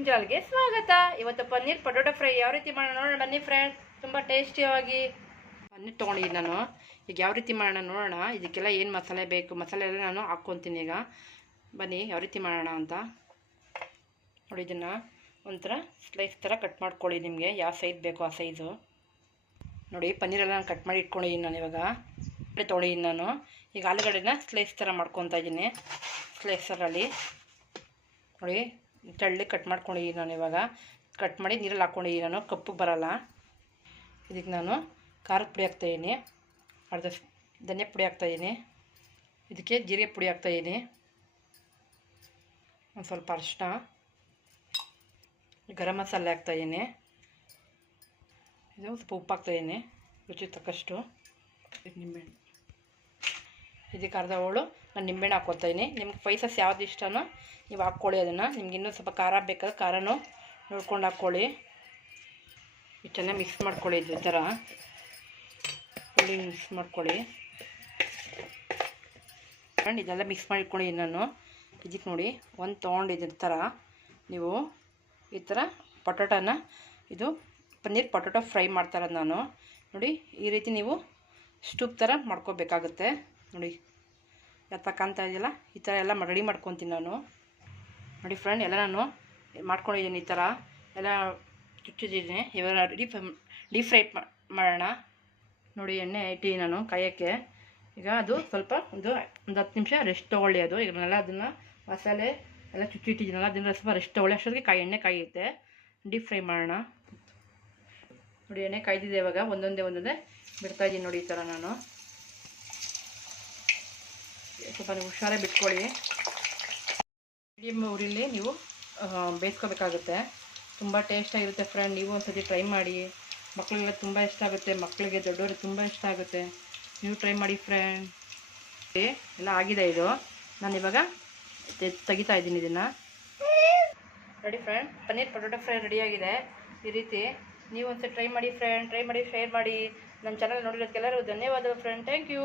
Cooking ಚಾನಲ್ಗೆ ಸ್ವಾಗತ. ಇವತ್ತು ಪನ್ನೀರ್ ಪೊಟೊಟೊ ಫ್ರೈ ಯಾವ ರೀತಿ ಮಾಡೋಣ ನೋಡೋಣ ಬನ್ನಿ ಫ್ರೆಂಡ್ಸ್. ತುಂಬ ಟೇಸ್ಟಿಯಾಗಿ ಪನ್ನೀರ್ ತೊಗೊಂಡಿದ್ದೀನಿ ನಾನು. ಈಗ ಯಾವ ರೀತಿ ಮಾಡೋಣ ನೋಡೋಣ. ಇದಕ್ಕೆಲ್ಲ ಏನು ಮಸಾಲೆ ಬೇಕು, ಮಸಾಲೆ ಎಲ್ಲ ನಾನು ಹಾಕ್ಕೊತೀನಿ. ಈಗ ಬನ್ನಿ ಯಾವ ರೀತಿ ಮಾಡೋಣ ಅಂತ ನೋಡಿ. ಇದನ್ನು ಒಂಥರ ಸ್ಲೈಸ್ ಥರ ಕಟ್ ಮಾಡ್ಕೊಳ್ಳಿ. ನಿಮಗೆ ಯಾವ ಸೈಜ್ ಬೇಕೋ ಆ ಸೈಜು ನೋಡಿ. ಪನ್ನೀರೆಲ್ಲ ನಾನು ಕಟ್ ಮಾಡಿ ಇಟ್ಕೊಂಡಿದ್ದೀನಿ ನಾನು. ಇವಾಗ ತೊಗೊಂಡಿದ್ದೀನಿ ನಾನು. ಈಗ ಆಲೂಗಡ್ಡೆನ ಸ್ಲೈಸ್ ಥರ ಮಾಡ್ಕೊತಾ ಇದ್ದೀನಿ. ಸ್ಲೈಸರಲ್ಲಿ ನೋಡಿ ತೆಳ್ಳಿ ಕಟ್ ಮಾಡ್ಕೊಂಡಿದ್ದೀನಿ ನಾನು. ಇವಾಗ ಕಟ್ ಮಾಡಿ ನೀರಲ್ಲಿ ಹಾಕ್ಕೊಂಡಿದ್ದೀನಿ ನಾನು, ಕಪ್ಪು ಬರಲ್ಲ. ಇದಕ್ಕೆ ನಾನು ಖಾರದ ಪುಡಿ ಹಾಕ್ತಾಯಿದ್ದೀನಿ, ಅರ್ಧ ಧನಿಯಾ ಪುಡಿ ಹಾಕ್ತಾಯಿದ್ದೀನಿ, ಇದಕ್ಕೆ ಜೀರಿಗೆ ಪುಡಿ ಹಾಕ್ತಾಯಿದ್ದೀನಿ, ಒಂದು ಸ್ವಲ್ಪ ಅರಿಶಿನ, ಗರಂ ಮಸಾಲೆ ಹಾಕ್ತಾಯಿದ್ದೀನಿ, ಇದು ಸ್ವಲ್ಪ ಉಪ್ಪು ಹಾಕ್ತಾಯಿದ್ದೀನಿ ರುಚಿ ತಕ್ಕಷ್ಟು. ನಿಂಬೆಹಣ್ಣು, ಇದಕ್ಕೆ ಅರ್ಧ ಹೋಳು ನಾನು ನಿಂಬೆಹಣ್ಣು ಹಾಕ್ಕೊತಾಯಿದ್ದೀನಿ. ನಿಮ್ಗೆ ಸ್ಪೈಸಸ್ ಯಾವ್ದು ಇಷ್ಟನೋ ನೀವು ಹಾಕ್ಕೊಳ್ಳಿ. ಅದನ್ನು ನಿಮ್ಗೆ ಇನ್ನೂ ಸ್ವಲ್ಪ ಖಾರ ಬೇಕಾದ್ರೆ ಖಾರನೂ ನೋಡ್ಕೊಂಡು ಹಾಕ್ಕೊಳ್ಳಿ. ಇದು ಚೆನ್ನಾಗಿ ಮಿಕ್ಸ್ ಮಾಡ್ಕೊಳ್ಳಿ. ಈ ಥರ ಫುಲ್ಲಿ ಮಿಕ್ಸ್ ಮಾಡ್ಕೊಳ್ಳಿ. ಇದೆಲ್ಲ ಮಿಕ್ಸ್ ಮಾಡಿ ಇಟ್ಕೊಂಡಿದ್ದೀನಿ ನಾನು. ಇದಕ್ಕೆ ನೋಡಿ ಒಂದು ತೊಗೊಂಡಿದ್ದ ಥರ ನೀವು ಈ ಥರ ಪೊಟೊಟೊನ, ಇದು ಪನ್ನೀರ್ ಪೊಟೊಟೊ ಫ್ರೈ ಮಾಡ್ತಾರದು ನಾನು ನೋಡಿ. ಈ ರೀತಿ ನೀವು ಸ್ಟೂಪ್ ಥರ ಮಾಡ್ಕೋಬೇಕಾಗುತ್ತೆ ನೋಡಿ. ಕಾಣ್ತಾ ಇದೆಯಲ್ಲ, ಈ ಥರ ಎಲ್ಲ ರೆಡಿ ಮಾಡ್ಕೊತೀನಿ ನಾನು ನೋಡಿ ಫ್ರೆಂಡ್. ಎಲ್ಲ ನಾನು ಮಾಡ್ಕೊಂಡಿದ್ದೀನಿ, ಈ ಥರ ಎಲ್ಲ ಚುಚ್ಚಿದ್ದೀನಿ. ಇವಾಗ ಡೀಪ್ ಫ್ರೈ ಮಾಡೋಣ ನೋಡಿ. ಎಣ್ಣೆ ಇಟ್ಟಿದ್ದೀನಿ ನಾನು ಕಾಯೋಕ್ಕೆ. ಈಗ ಅದು ಸ್ವಲ್ಪ ಒಂದು 10 ನಿಮಿಷ ರೆಸ್ಟ್ ತೊಗೊಳ್ಳಿ. ಅದು ಈಗನೆಲ್ಲ ಅದನ್ನು ಮಸಾಲೆ ಎಲ್ಲ ಚುಚ್ಚಿಟ್ಟಿದ್ದೀನಲ್ಲ, ಅದನ್ನು ಸ್ವಲ್ಪ ರೆಸ್ಟ್ ತೊಗೊಳ್ಳಿ. ಅಷ್ಟೊತ್ತಿಗೆ ಎಣ್ಣೆ ಕಾಯುತ್ತೆ. ಡೀಪ್ ಫ್ರೈ ಮಾಡೋಣ ನೋಡಿ. ಎಣ್ಣೆ ಕಾಯ್ದಿದೆ. ಇವಾಗ ಒಂದೊಂದೇ ಬಿಡ್ತಾಯಿದ್ದೀನಿ ನೋಡಿ. ಈ ಥರ ನಾನು ಸ್ವಲ್ಪ ನೀವು ಹುಷಾರಾಗಿ ಬಿಟ್ಕೊಳ್ಳಿ. ಮೀಡಿಯಮ್ ಉರಿಲಿ ನೀವು ಬೇಯಿಸ್ಕೋಬೇಕಾಗುತ್ತೆ. ತುಂಬ ಟೇಸ್ಟಾಗಿರುತ್ತೆ ಫ್ರೆಂಡ್. ನೀವು ಒಂದ್ಸತಿ ಟ್ರೈ ಮಾಡಿ. ಮಕ್ಕಳಿಗೆಲ್ಲ ತುಂಬ ಇಷ್ಟ ಆಗುತ್ತೆ, ಮಕ್ಕಳಿಗೆ ದೊಡ್ಡವ್ರಿಗೆ ತುಂಬ ಇಷ್ಟ ಆಗುತ್ತೆ. ನೀವು ಟ್ರೈ ಮಾಡಿ ಫ್ರೆಂಡ್. ಎಲ್ಲ ಆಗಿದೆ. ಇದು ನಾನು ಇವಾಗ ತೆಗಿತಾ ಇದ್ದೀನಿ ಇದನ್ನು ನೋಡಿ ಫ್ರೆಂಡ್. ಪನ್ನೀರ್ ಪೊಟೊಟೊ ಫ್ರೈ ರೆಡಿಯಾಗಿದೆ. ಈ ರೀತಿ ನೀವು ಒಂದ್ಸತಿ ಟ್ರೈ ಮಾಡಿ ಫ್ರೆಂಡ್. ಟ್ರೈ ಮಾಡಿ, ಶೇರ್ ಮಾಡಿ. ನನ್ನ ಚಾನಲ್ ನೋಡಿರೋದಕ್ಕೆಲ್ಲರೂ ಧನ್ಯವಾದಗಳು ಫ್ರೆಂಡ್. Thank you.